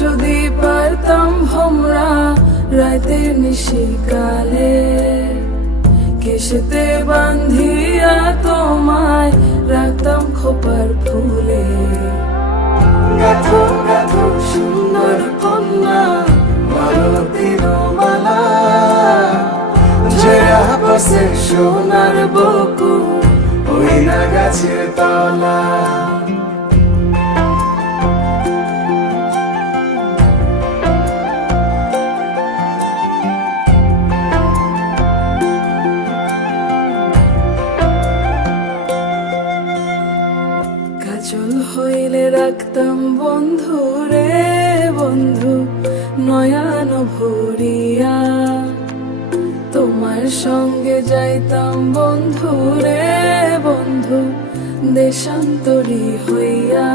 যদি পারতাম ভোমরা রাতের নিশিকালে, কেশেতে বান্ধিয়া তোমায় রাখতাম খোপার ফুলে। গাথো গাথো সুন্দর কন্যা মালতীর মালা, জয়া বসে সোনার বকু ওই না গাছের তলা। কাজল হইলে রাখতাম বন্ধু রে বন্ধু নয়ন ভরিয়া, তোমার সঙ্গে যাইতাম বন্ধু রে বন্ধু দেশান্তরী হইয়া।